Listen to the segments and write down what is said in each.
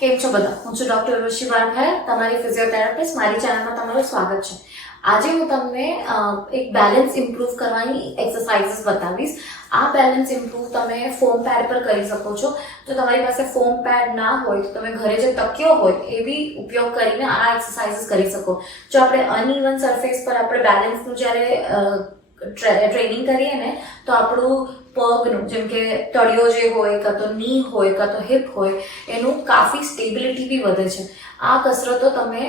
કેમ છો બધા? હું છું ડોક્ટર ઋષિ વારભાઈ તમારી ફિઝિયોથેરાપિસ્ટ. મારી ચેનલમાં તમારું સ્વાગત છે. આજે હું તમને એક બેલેન્સ ઇમ્પ્રૂવ કરવાની એક્સરસાઇઝીસ બતાવીશ. આ બેલેન્સ ઇમ્પ્રૂવ તમે ફોમ પેડ પર કરી શકો છો. જો તમારી પાસે ફોમ પેડ ના હોય, તો તમે ઘરે જે તકિયો હોય, એ બી ઉપયોગ કરીને આ એક્સરસાઇઝીસ કરી શકો. જો આપણે અનઇવન સરફેસ પર આપણે બેલેન્સનું જ્યારે ટ્રેનિંગ કરીએ ને, તો આપણું પગનું જેમ કે તળિયો જે હોય, કાં તો ની હોય, કાં તો હિપ હોય, એનું કાફી સ્ટેબિલિટી બી વધે છે. આ કસરતો તમે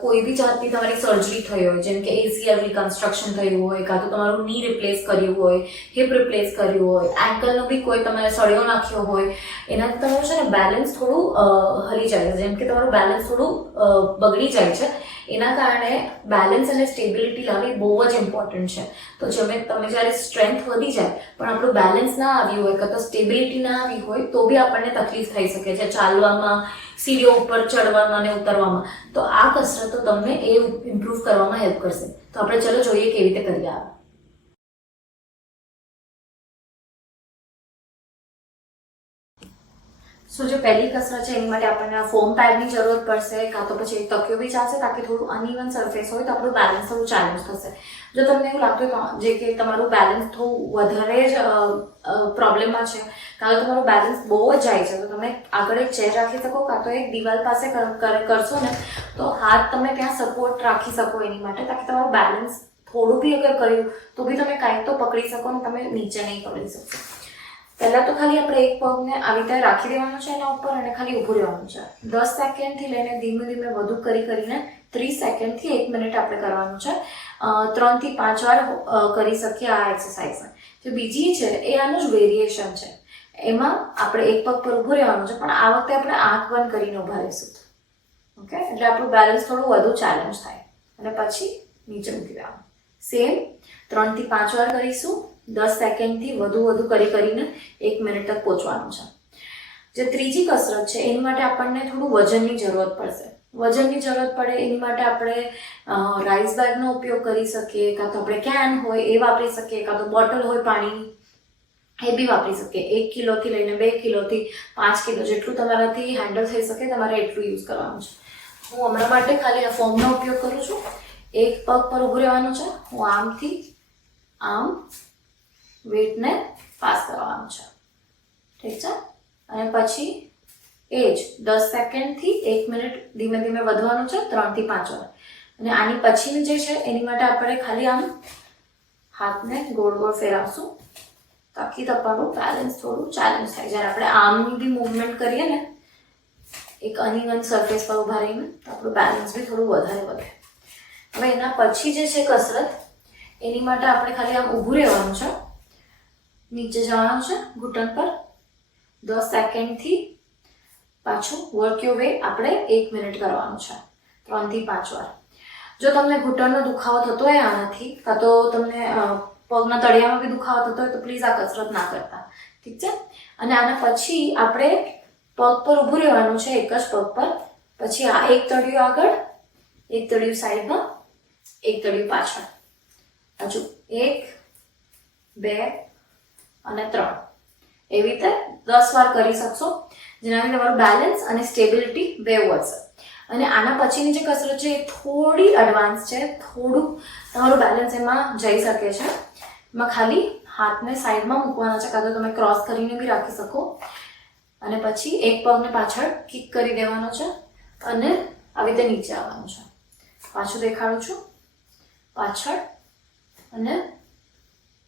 કોઈ બી જાતની તમારી સર્જરી થઈ હોય, જેમ કે એસીએલ રિકન્સ્ટ્રક્શન થયું હોય, કાં તો તમારું ની રિપ્લેસ કર્યું હોય હિપ રિપ્લેસ કર્યું હોય એન્કલનો બી કોઈ તમારે સળિયો નાખ્યો હોય એનાથી તમારું છે ને બેલેન્સ થોડું હલી જાય છે. જેમ કે તમારું બેલેન્સ થોડું બગડી જાય છે. એના કારણે બેલેન્સ અને સ્ટેબિલિટી લાવવી બહુ જ ઇમ્પોર્ટન્ટ છે. તો જેમ તમે જ્યારે સ્ટ્રેન્થ વધી જાય, પણ આપણું બેલેન્સ ના આવ્યું હોય, કાં તો સ્ટેબિલિટી ના આવી હોય, તો બી આપણને તકલીફ થઈ શકે છે ચાલવામાં, સીડીઓ ઉપર ચડવામાં અને ઉતરવામાં. તો આ કસરતો તમને એ ઇમ્પ્રૂવ કરવામાં હેલ્પ કરશે. તો આપણે ચલો જોઈએ કેવી રીતે કરીએ આ સો જે પહેલી કસરત છે, એની માટે આપણને આ ફોમ પેડની જરૂર પડશે, કાં તો પછી એક તકિયો બી ચાલશે તાકી થોડું અનઇવન સરફેસ હોય તો આપણું બેલેન્સ થોડું ચેલેન્જ થશે. જો તમને એવું લાગતું હોય જે કે તમારું બેલેન્સ થોડું વધારે જ પ્રોબ્લેમમાં છે, કાં તો તમારું બેલેન્સ બહુ જ જાય છે, તો તમે આગળ એક ચેર રાખી શકો, કાં તો એક દિવાલ પાસે કર- કર- કરશો ને, તો હાથ તમે ત્યાં સપોર્ટ રાખી શકો એની માટે, તાકી તમારું બેલેન્સ થોડું બી અગર કર્યું, તો બી તમે કાંઈક તો પકડી શકો ને, તમે નીચે નહીં પકડી શકો. પહેલા તો ખાલી આપણે એક પગને આવી રીતે રાખી દેવાનો છે એના ઉપર અને ખાલી ઊભું રહેવાનું છે. દસ સેકન્ડથી લઈને ધીમે ધીમે વધુ કરી કરીને ત્રીસ સેકન્ડથી એક મિનિટ આપણે કરવાનું છે. ત્રણથી પાંચ વાર કરી શકીએ આ એક્સરસાઇઝ જે બીજી છે એ આનું જ વેરિએશન છે. એમાં આપણે એક પગ પર ઊભું રહેવાનું છે, પણ આ વખતે આપણે આંખ બંધ કરીને ઊભા રહીશું. ઓકે? એટલે આપણું બેલેન્સ થોડું વધુ ચેલેન્જ થાય. અને પછી નીચે મૂકી દેવાનું. સેમ ત્રણથી પાંચ વાર કરીશું. દસ સેકન્ડથી વધુ વધુ કરી કરીને એક મિનિટ તક પહોંચવાનું છે. જે ત્રીજી કસરત છે, એની માટે આપણને થોડું વજનની જરૂરત પડશે. વજનની જરૂરત પડે, એની માટે આપણે રાઈસ બેગનો ઉપયોગ કરી શકીએ, કાં તો આપણે કેન હોય એ વાપરી શકીએ, કાં તો બોટલ હોય પાણીની એ બી વાપરી શકીએ. એક કિલોથી લઈને બે કિલોથી પાંચ કિલો જેટલું તમારાથી હેન્ડલ થઈ શકે, તમારે એટલું યુઝ કરવાનું છે. હું હમણાં માટે ખાલી આ ફોર્મનો ઉપયોગ કરું છું. એક પગ પર ઊભું રહેવાનું છે. હું આમથી આમ વેટને પાસ કરવાનું છે. ઠીક છે? અને પછી એ જ દસ સેકન્ડથી એક મિનિટ ધીમે ધીમે વધવાનું છે, ત્રણથી પાંચ વાર અને આની પછીની જે છે, એની માટે આપણે ખાલી આમ હાથને ગોળ ગોળ ફેરવશું તાકી તમારું બેલેન્સ થોડું ચેલેન્જ થાય. જ્યારે આપણે આમની બી મૂવમેન્ટ કરીએ ને, એક અનિવન સરફેસ પર ઊભા રહીને, તો આપણું બેલેન્સ બી થોડું વધારે વધે. હવે એના પછી જે છે કસરત, એની માટે આપણે ખાલી આમ ઊભું રહેવાનું છે. નીચે જવાનું છે ઘૂંટણ પર. દસ સેકન્ડથી પાછું વર્ક યુ વે આપણે એક મિનિટ કરવાનું છે. ત્રણથી પાંચ વાર. જો તમને ઘૂંટણનો દુખાવો થતો હોય આનાથી, કાં તો તમને પગના તળિયામાં બી દુખાવો થતો હોય તો પ્લીઝ આ કસરત ના કરતા. ઠીક છે? અને આના પછી આપણે પગ પર ઊભું રહેવાનું છે, એક જ પગ પર. પછી આ એક તળિયું આગળ, એક તળિયું સાઈડમાં, એક તળિયું પાછળ. હજુ એક, બે અને ત્રણ. એવી રીતે દસ વાર કરી શકશો જેનાથી તમારું બેલેન્સ અને સ્ટેબિલિટી બે વધશે. અને આના પછીની જે કસરત છે એ થોડી એડવાન્સ છે, થોડું તમારું બેલેન્સ એમાં જઈ શકે છે. એમાં ખાલી હાથને સાઈડમાં મૂકવાના છે, કાં તો તમે ક્રોસ કરીને બી રાખી શકો. અને પછી એક પગને પાછળ કિક કરી દેવાનો છે અને આવી રીતે નીચે આવવાનું છે. પાછું દેખાડું છું. પાછળ અને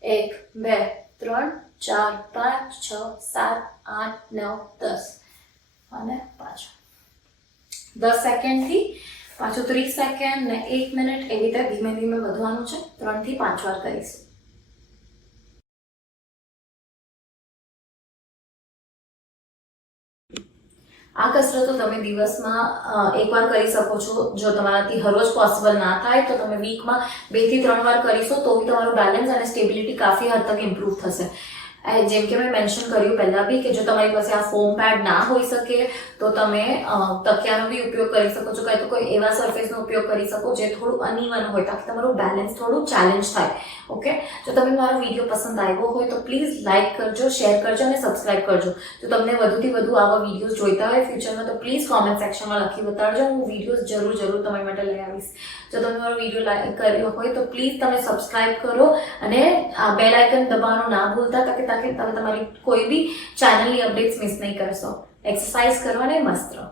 એક, બે, ત્રણ ચાર, પાંચ, છ, સાત, આઠ, નવ, દસ. અને પાછો. દસ સેકન્ડથી પાછું ત્રીસ સેકન્ડ ને એક મિનિટ એવી રીતે ધીમે ધીમે વધવાનું છે. ત્રણથી પાંચ વાર કરીશું. આ કસરતો તમે દિવસમાં એકવાર કરી શકો છો. જો તમારાથી હરરોજ પોસિબલ ના થાય, તો તમે વીકમાં બેથી ત્રણ વાર કરીશો, તો બી તમારું બેલેન્સ અને સ્ટેબિલિટી કાફી હદ તક ઇમ્પ્રૂવ થશે. જેમ કે મેં મેન્શન કર્યું પહેલાં બી કે જો તમારી પાસે આ ફોમ પેડ ના હોઈ શકે તો તમે તકિયાનો બી ઉપયોગ કરી શકો છો કાં તો કોઈ એવા સરફેસનો ઉપયોગ કરી શકો જે થોડું અનઇવન હોય, તાકી તમારું બેલેન્સ થોડું ચેલેન્જ થાય. ઓકે જો તમને મારો વીડિયો પસંદ આવ્યો હોય, તો પ્લીઝ લાઇક કરજો શેર કરજો અને સબસ્ક્રાઇબ કરજો. જો તમને વધુથી વધુ આવા વિડીયોઝ જોઈતા હોય ફ્યુચરમાં તો પ્લીઝ કોમેન્ટ સેક્શનમાં લખી બતાડજો હું વિડીયોઝ જરૂર જરૂર તમારી માટે લઈ આવીશ. જો તમે મારો વીડિયો લાઈક કર્યો હોય, તો પ્લીઝ તમે સબસ્ક્રાઇબ કરો અને આ બેલ આઇકન દબાવવાનું ના ભૂલતા, તાકે તાકે તમે તમારી કોઈ બી ચેનલની અપડેટ્સ મિસ નહીં કરશો એક્સરસાઇઝ કરો અને મસ્ત રહો